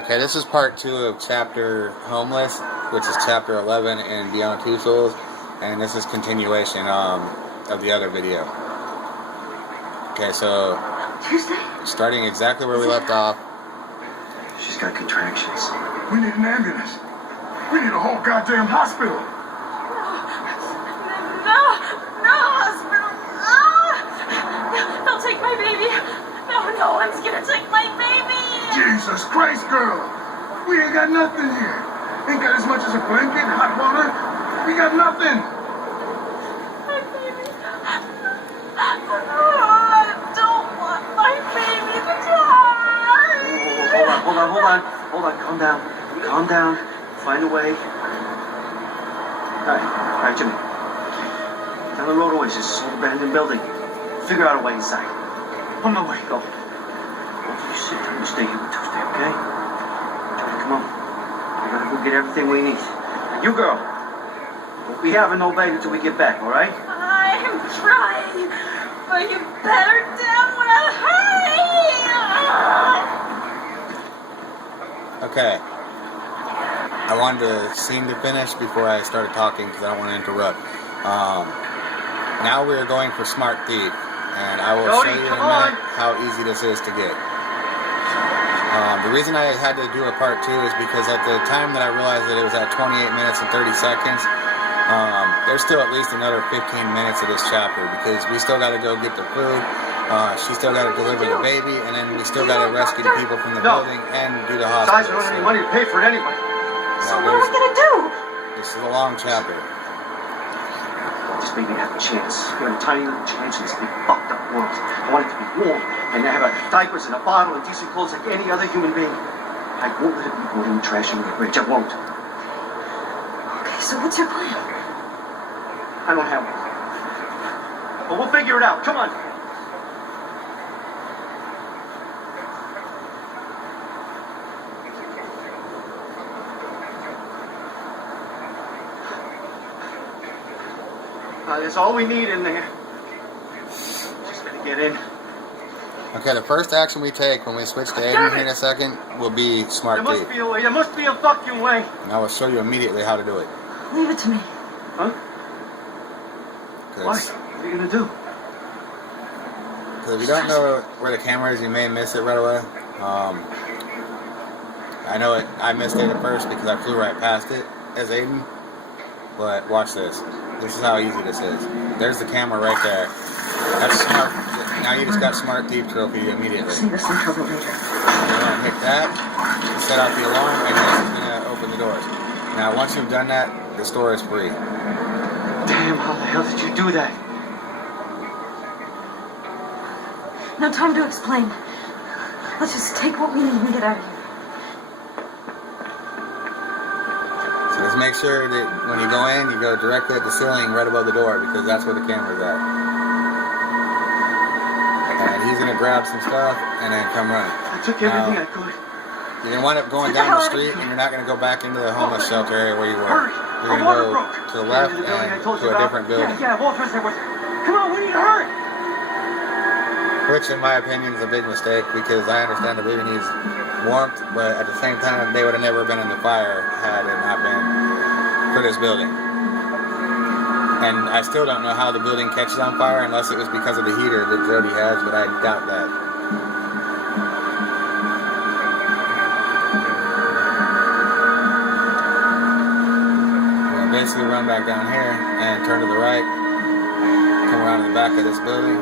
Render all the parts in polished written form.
Okay, this is part 2 of chapter Homeless, which is chapter 11 in Beyond Two Souls, and this is continuation of the other video. Okay, so Tuesday? starting exactly where we left off. She's got contractions. We need an ambulance. We need a whole goddamn hospital. No, hospital. They'll take my baby. No one's gonna take my baby. Jesus Christ, girl. We ain't got nothing here. Ain't got as much as a blanket, hot water. We got nothing. My baby. I don't want my baby to die. Hold on. Calm down. Find a way. All right, Jimmy. Down the road always, this old abandoned building. Figure out a way inside. On my way, go. You sit down and stay here with Tuesday, okay? Johnny, come on. We gotta go get everything we need. And you, girl, we'll be having no baby till we get back, all right? I'm trying, but you better damn well hurry. Okay. I wanted the scene to finish before I started talking because I don't want to interrupt. Now we are going for Smart Thief, and I will show you in a minute how easy this is to get. The reason I had to do a part 2 is because at the time that I realized that it was at 28 minutes and 30 seconds, there's still at least another 15 minutes of this chapter because we still got to go get the food, she still got to deliver the baby, and then we still got to rescue the people from the building and do the hospital. Besides, we don't have any money to pay for it anyway. So what are we gonna do? This is a long chapter. This baby had a chance. We have a tiny little chance in this big fucked up world. I want it to be warm and to have diapers and a bottle and decent clothes like any other human being. I won't let it be born in the trash and get rich. I won't. Okay, so what's your plan? I don't have one. But we'll figure it out. Come on. That's all we need in there. Just gotta get in. Okay, the first action we take when we switch to Aiden here in a second will be Smart There Thief. must be a way. There must be a fucking way. And I will show you immediately how to do it. Leave it to me. Huh? What? 'Cause What are you gonna do? if you don't know where the camera is, you may miss it right away. I know it. I missed it at first because I flew right past it as Aiden. But watch this. This is how easy this is. There's the camera right there. That's Smart. Now you just got Smart Thief trophy immediately. Save us some trouble later. You're gonna hit that, set off the alarm, and this is gonna open the doors. Now, once you've done that, the store is free. Damn! How the hell did you do that? No time to explain. Let's just take what we need and get out of here. So just make sure that when you go in, you go directly at the ceiling right above the door because that's where the camera's at. And he's gonna grab some stuff and then come running. I took everything I could. You're gonna wind up going down the street and you're not gonna go back into the homeless shelter area where you were. Hurry! You're The gonna water go broke. to the left The building I and told you to a about? different building. Yeah, Walter's there with. Come on, we need to hurry. Which, in my opinion, is a big mistake because I understand the baby needs warmth, but at the same time, they would have never been in the fire had it not been for this building. And I still don't know how the building catches on fire unless it was because of the heater that Jody has, but I doubt that. We'll basically run back down here and turn to the right, come around to the back of this building.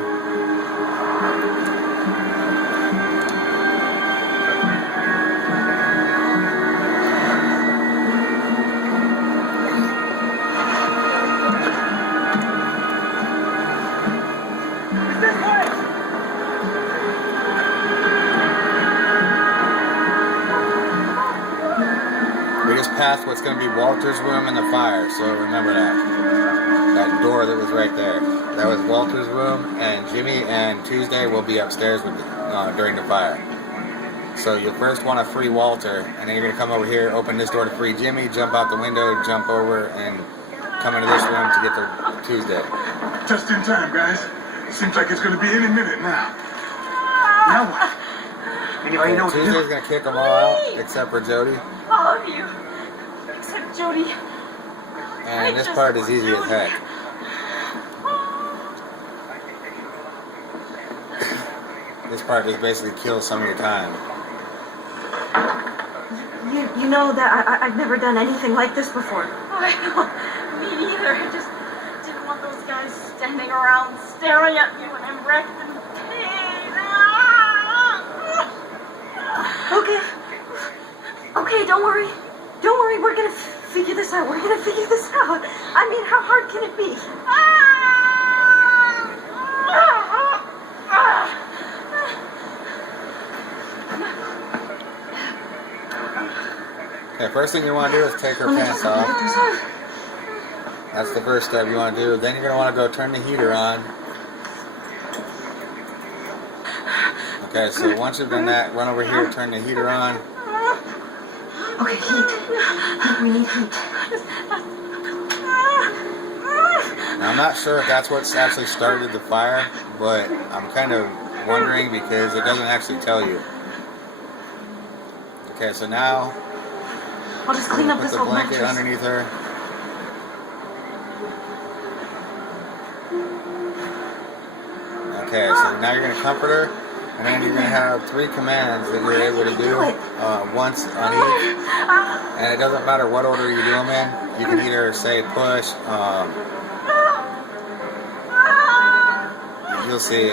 Past what's going to be Walter's room in the fire, so remember that door that was right there. That was Walter's room, and Jimmy and Tuesday will be upstairs with during the fire. So you'll first want to free Walter, and then you're going to come over here, open this door to free Jimmy, jump out the window, jump over, and come into this room to get to Tuesday. Just in time, guys. Seems like it's gonna be any minute now. Now what? And you already know what to Tuesday's do. gonna kick them all out except for Jody. All of you. Except Jody. And this part is easy as heck. This part just basically kills some of your time. You know that I've never done anything like this before. I know. Me neither. I just didn't want those guys standing around staring at me when I'm wrecked in pain. Okay, don't worry. Don't worry, we're gonna figure this out. We're gonna figure this out. I mean, how hard can it be? Okay, first thing you want to do is take her pants off. That's the first step you want to do. Then you're going to want to go turn the heater on. Okay, so once you've done that, run over here, turn the heater on. Okay, heat. We need heat. Now, I'm not sure if that's what's actually started the fire, but I'm kind of wondering because it doesn't actually tell you. Okay, so now I'll just clean up put this the old blanket mattress. underneath her. Okay, so now you're going to comfort her, and then you're going to have 3 commands that you're able to do once on each. And it doesn't matter what order you do them in. You can either say push, you'll see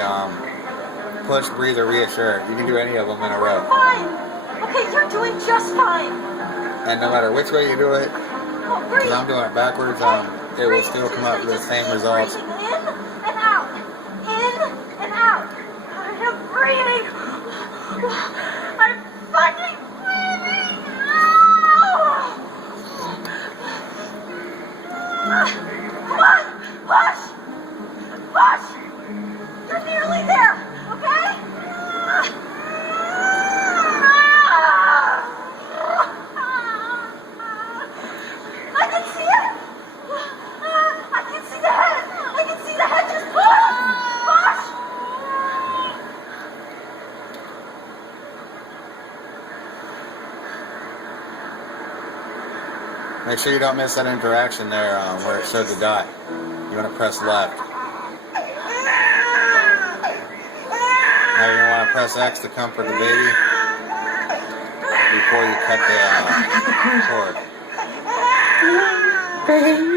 push, breathe, or reassure. You can do any of them in a row. Fine. Okay, you're doing just fine. And no matter which way you do it, Oh, breathe. because I'm doing it backwards, it will still come up with the same results. Breathing in and out. In and out. I am breathing. I'm fucking breathing. Come on, push. Push. You're nearly there, okay? I can see it. I can see the head. I can see the head. Just push. Push. Make sure you don't miss that interaction there where it showed the dot. You want to press left. Now you're going to want to press X to comfort the baby before you cut the cord.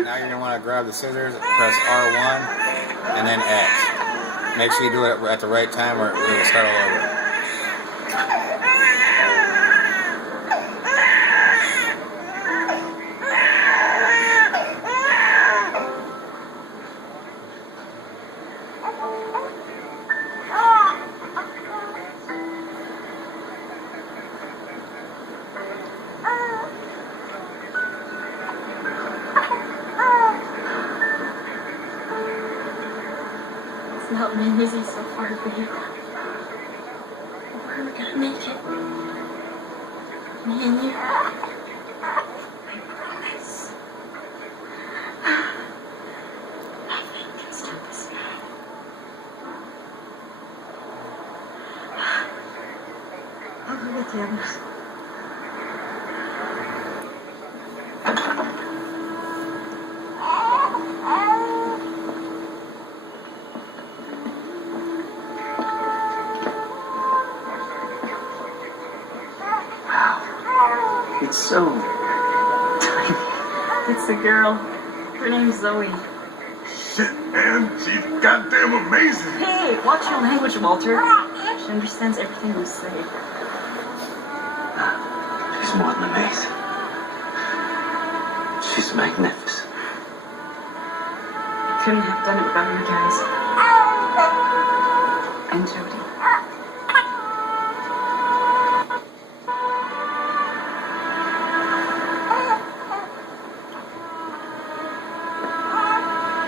Now you're going to want to grab the scissors, press R1, and then X. Make sure you do it at the right time or it will start all over. It's not been easy so far, babe. We're gonna make it. Me and you. I promise. Nothing can stop us now. I'll go with the others. It's so tiny. It's a girl. Her name's Zoe. Shit, man. She's goddamn amazing. Hey, watch your language, Walter. She understands everything we say. She's more than amazing. She's magnificent. Couldn't have done it without you guys. And Jody.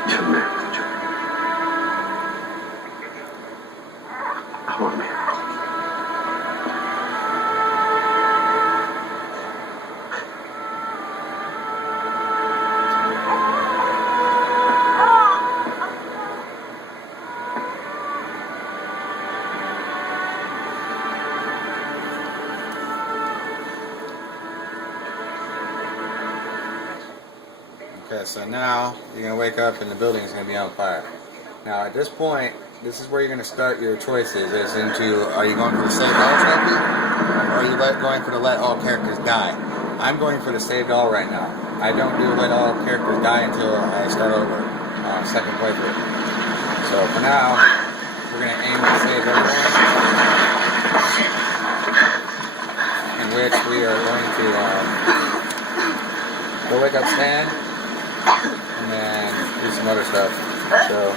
You're married, Joey. I want married. Okay, so now you're going to wake up and the building is going to be on fire. Now at this point, this is where you're going to start your choices. Is into, are you going for the saved all trophy? Or are you going for the let all characters die? I'm going for the saved all right now. I don't do let all characters die until I start over. Second playthrough. So for now, we're going to aim to save everyone. In which we are going to go wake up Stan and then do some other stuff. So,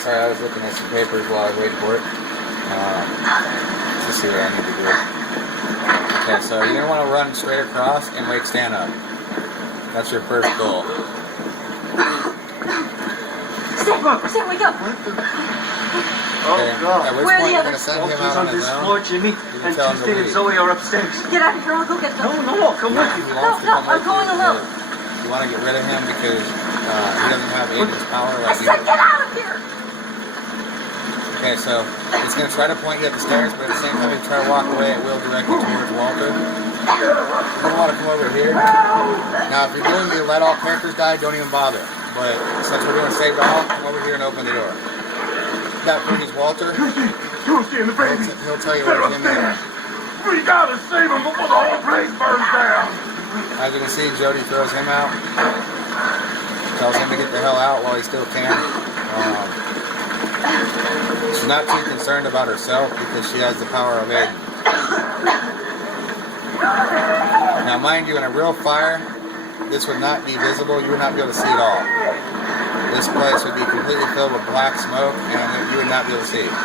sorry, I was looking at some papers while I was waiting for it. To see what I need to do. Okay, so you're going to want to run straight across and wake Stan up. That's your first goal. Stan, wake up. Okay, God. at which Where are point the you're going to send him Walter's out on on his this own. floor, Jimmy, can and tell him to Tuesday and leave. Zoe are upstairs. Get out of here, I'll go get them. No, come with He me. wants to No, come I'm with going you alone. because you want to get rid of him because he doesn't have Aiden's power I like you. said get out of here! Okay, so it's going to try to point you at the stairs, but at the same time, if you try to walk away, it will direct you towards Walter. You're going to want to come over here. Now, if you're doing the let all characters die, don't even bother. But since we're doing saved all, come over here and open the door. That brings Walter. Tuesday and the baby. He'll tell you where They're Jimmy is. upstairs. We gotta save them before the whole place burns down. As you can see, Jody throws him out. Tells him to get the hell out while he still can. She's not too concerned about herself because she has the power of Aiden. Now, mind you, in a real fire, this would not be visible. You would not be able to see it all. This place would be completely filled with black smoke, and you would not be able to see. So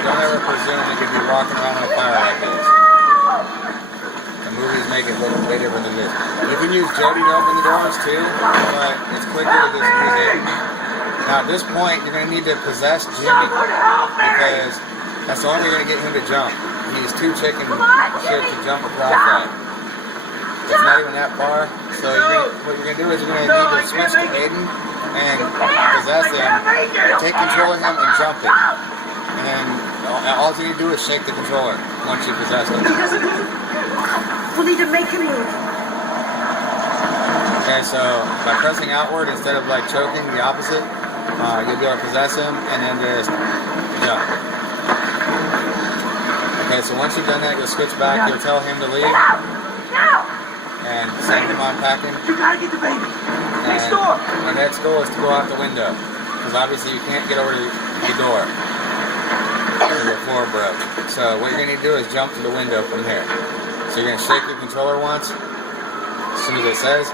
don't ever presume that you'd be walking around on a fire like this. The movies make it look way different than this. You can use Jody to open the doors too, but it's quicker to just use Aiden. Now at this point, you're going to need to possess Jimmy, because that's the only way you're going to get him to jump. He's too chicken shit to jump across that. It's not even that far, so what you're going to do is you're going to need to switch to Aiden and possess him, take control of him and jump it. And then all you need to do is shake the controller once you possess him. He doesn't move. We'll need to make him move. Okay, so by pressing outward instead of like choking, the opposite, you'll be able to possess him and then just jump. Okay, so once you've done that, you'll switch back, you'll tell him to leave. Now! And send him on packing. You gotta get the baby. Next And door. the next goal is to go out the window, because obviously you can't get over to the door because the floor broke. So what you're going to need to do is jump to the window from here. So you're going to shake your controller once, as soon as it says,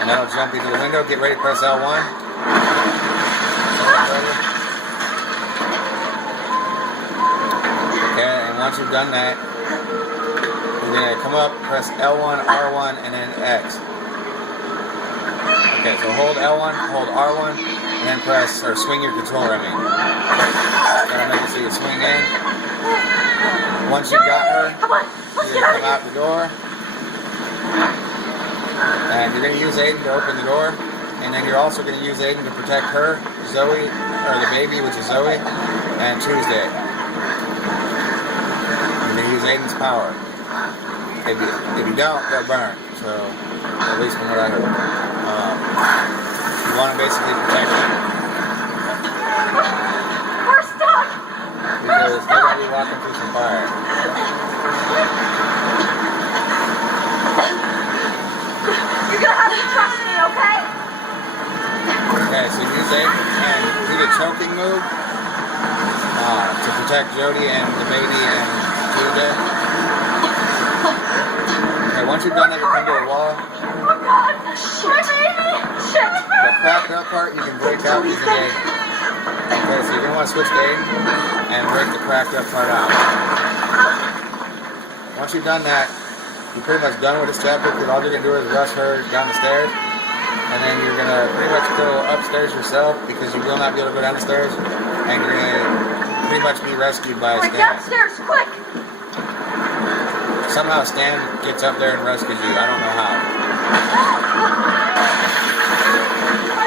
and that'll jump you to the window. Get ready to press L1. Okay, and once you've done that, you're going to come up, press L1, R1, and then X. Okay, so hold L1, hold R1, and then press, or swing your controller, That'll make it so you swing in. Once you got her, you're going to come out the door. And you're going to use Aiden to open the door. And then you're also going to use Aiden to protect her, Zoe, or the baby, which is Zoe, and Tuesday. You're going to use Aiden's power. If you don't, they'll burn. So, at least from what I heard. You want to basically protect them. We're stuck! Because they're going to be walking through some fire. You're gonna have to trust me, okay? Okay, so use Aiden and do the choking move to protect Jody and the baby and Tuesday. Okay, once you've done that, you come to a wall. Oh god! Shit, baby! Shit! The cracked up part you can break out using Aiden. Okay, so you're going to want to switch to Aiden and break the cracked up part out. Once you've done that, you're pretty much done with this chapter because all you're going to do is rush her down the stairs. And then you're going to pretty much go upstairs yourself because you will not be able to go down the stairs. And you're going to pretty much be rescued by Quick, Stan. downstairs, quick! Somehow Stan gets up there and rescues you. I don't know how.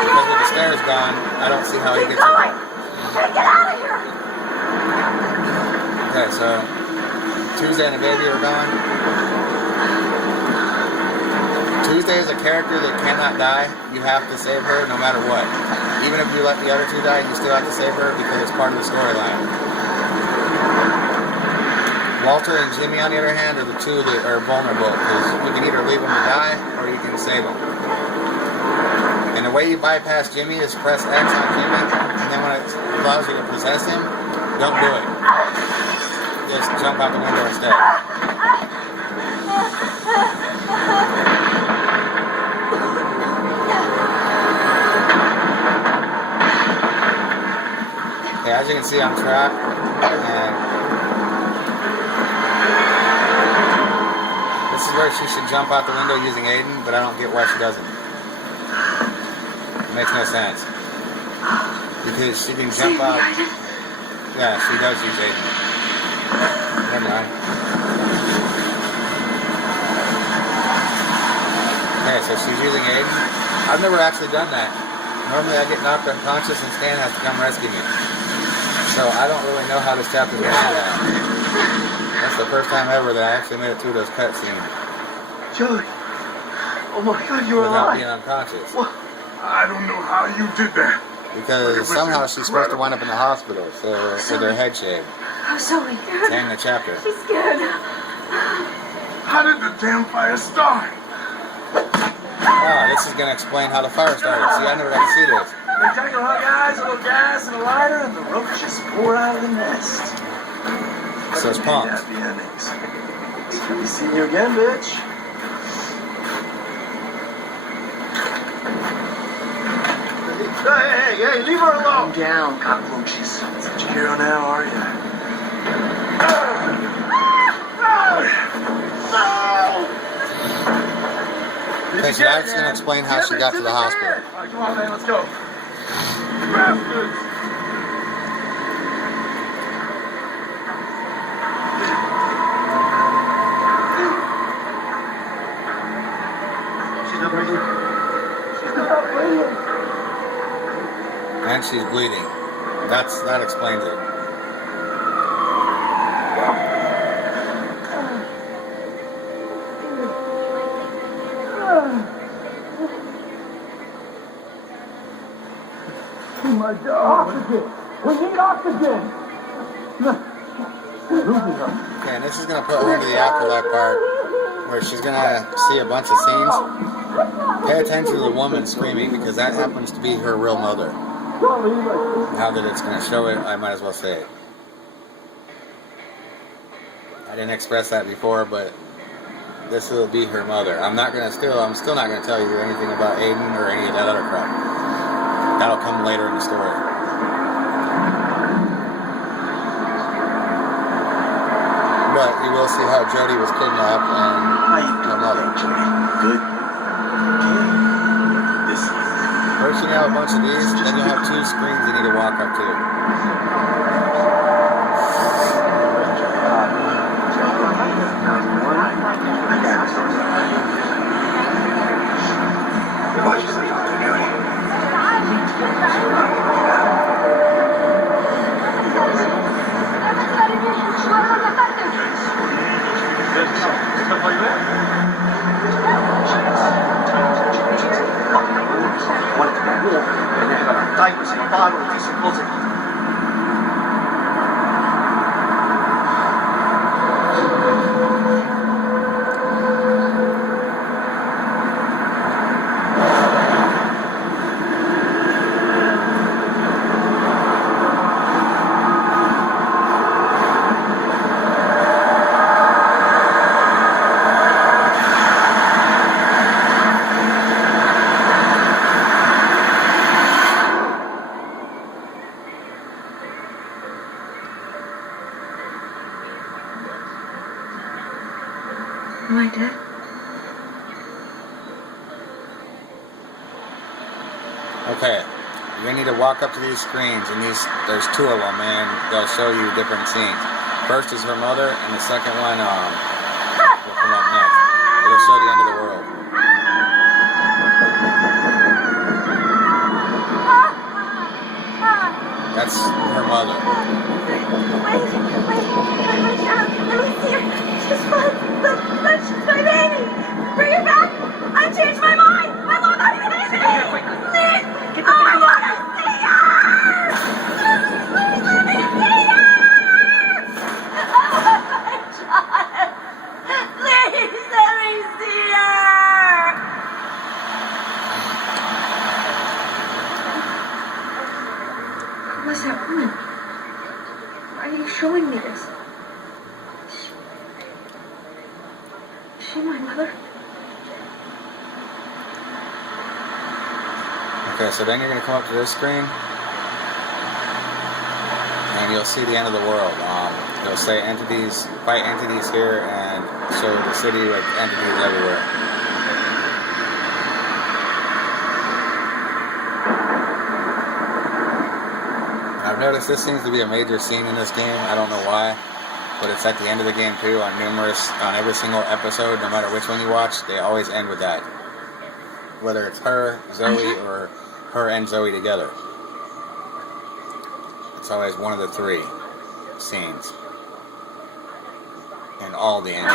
Because with the stairs gone, I don't see how he Keep gets up going! there. Get out of here! Okay, so Tuesday and the baby are gone. Tuesday is a character that cannot die. You have to save her no matter what. Even if you let the other two die, you still have to save her because it's part of the storyline. Walter and Jimmy, on the other hand, are the two that are vulnerable because you can either leave them to die or you can save them. And the way you bypass Jimmy is press X on Jimmy, and then when it allows you to possess him, don't do it. Just jump out the window instead. Okay, as you can see, I'm trapped, and this is where she should jump out the window using Aiden, but I don't get why she doesn't. It makes no sense. Because she can jump out. Yeah, she does use Aiden. Never mind. Okay, so she's using Aiden. I've never actually done that. Normally I get knocked unconscious and Stan has to come rescue me. So I don't really know how this chapter's going to do that. That's the first time ever that I actually made it through those cutscenes. Joey. Oh my God, you're without alive. being unconscious. What? I don't know how you did that. Because somehow she's supposed to wind up in the hospital, so with her head shaved. Oh, Zoe. To end the chapter. She's scared. How did the damn fire start? Oh, this is going to explain how the fire started. See, I never got to see this. They take a hot guys, a little gas and a lighter, and the roaches pour out of the nest. So it's pumped. Happy endings. Good to see you again, bitch. Hey, leave her alone. Calm down, cockroaches. Such a hero now, are you? Okay, so that's going to explain how she got to the hospital. All right, come on, man, let's go. Bastards. She's not breathing. She's not breathing. And she's bleeding. That explains it. My God. Oxygen. We need oxygen. Okay, and this is going to put her into the afterlife part where she's going to see a bunch of scenes. Pay attention to the woman screaming because that happens to be her real mother. Now that it's going to show it, I might as well say it. I didn't express that before, but this will be her mother. I'm still not going to tell you anything about Aiden or any of that other crap. That'll come later in the story. But you will see how Jody was kidnapped and How you her doing, mother. Jody? Good. Okay. This is. First you have a bunch of these, then you'll have 2 screens you need to walk up to. Diapers and a bottle of decent clothing. Am I dead? Okay, you're going to need to walk up to these screens, and there's 2 of them, and they'll show you different scenes. First is her mother, and the second one will come up next. It'll show the end of the world. That's her mother. Wait, Sharon, let me see her. She's fine. Look, she's my baby. Bring her back. I'm she my mother? Okay, so then you're going to come up to this screen, and you'll see the end of the world. It'll say entities, fight entities here, and show the city with entities everywhere. And I've noticed this seems to be a major scene in this game. I don't know why, but it's at the end of the game too. On every single episode, no matter which one you watch, they always end with that. Whether it's her, Zoe, or her and Zoe together. It's always one of the three scenes. In all the endings.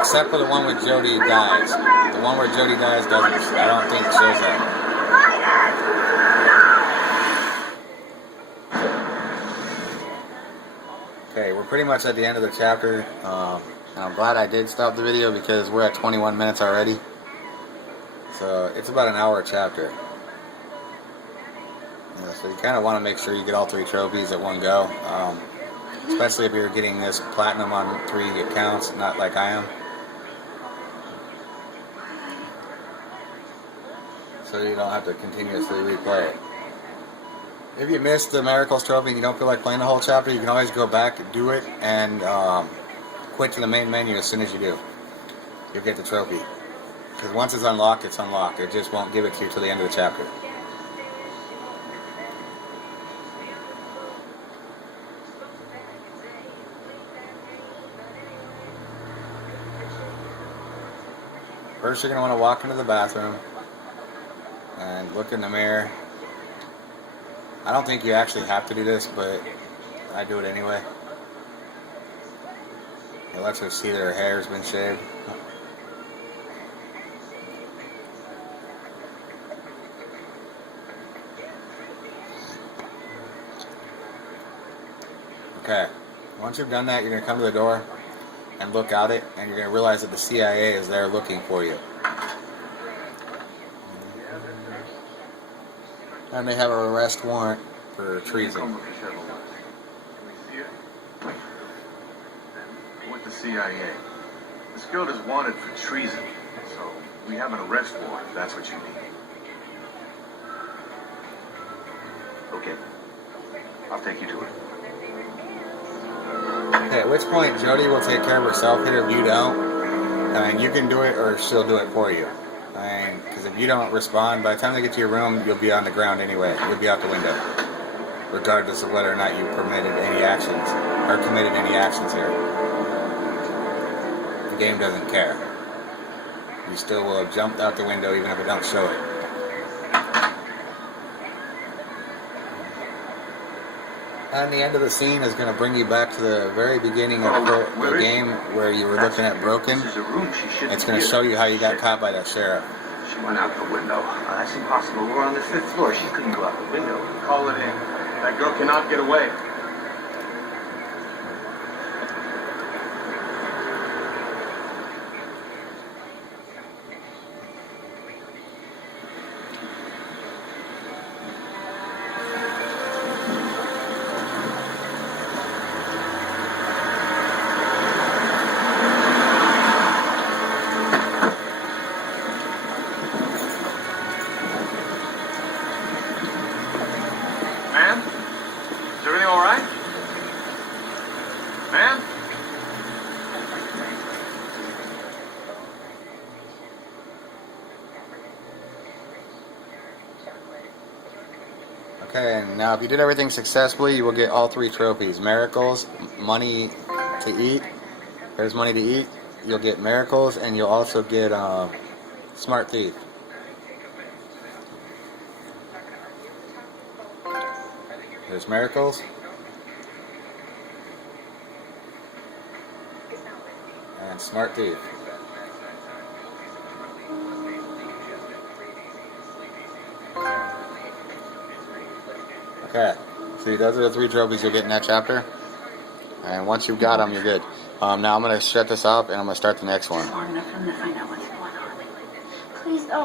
Except for the one where Jodie dies. The one where Jodie dies doesn't, I don't think shows that. Okay, we're pretty much at the end of the chapter. And I'm glad I did stop the video because we're at 21 minutes already. So it's about an hour chapter. Yeah, so you kind of want to make sure you get all three trophies at one go. Especially if you're getting this platinum on 3 accounts, not like I am. So you don't have to continuously replay it. If you missed the Miracles trophy and you don't feel like playing the whole chapter, you can always go back and do it and quit to the main menu as soon as you do. You'll get the trophy. Because once it's unlocked, it's unlocked. It just won't give it to you till the end of the chapter. First, you're going to want to walk into the bathroom and look in the mirror. I don't think you actually have to do this, but I do it anyway. It lets her see that her hair's been shaved. Okay, once you've done that, you're going to come to the door and look out it, and you're going to realize that the CIA is there looking for you. And they have an arrest warrant for treason. With the CIA. This girl is wanted for treason, so we have an arrest warrant, if that's what you mean. Okay. I'll take you to it. Okay, at which point Jodie will take care of herself here if you don't. I mean, you can do it or she'll do it for you. I mean, because if you don't respond, by the time they get to your room, you'll be on the ground anyway. You'll be out the window. Regardless of whether or not you permitted any actions or committed any actions here. The game doesn't care. You still will have jumped out the window even if it don't show it. And the end of the scene is going to bring you back to the very beginning of the game where you were looking at Broken. It's going to show you how you got caught by that sheriff. She went out the window. That's impossible. We're on the 5th floor. She couldn't go out the window. Call it in. That girl cannot get away. Okay, and now if you did everything successfully, you will get all 3 trophies. Miracles, money to eat. There's money to eat. You'll get Miracles, and you'll also get Smart Thief. There's Miracles. And Smart Thief. Okay, see, those are the 3 trophies you'll get in that chapter. And once you've got them, you're good. Now I'm going to shut this off and I'm going to start the next one. Far enough for them to find out what's going on. Please don't.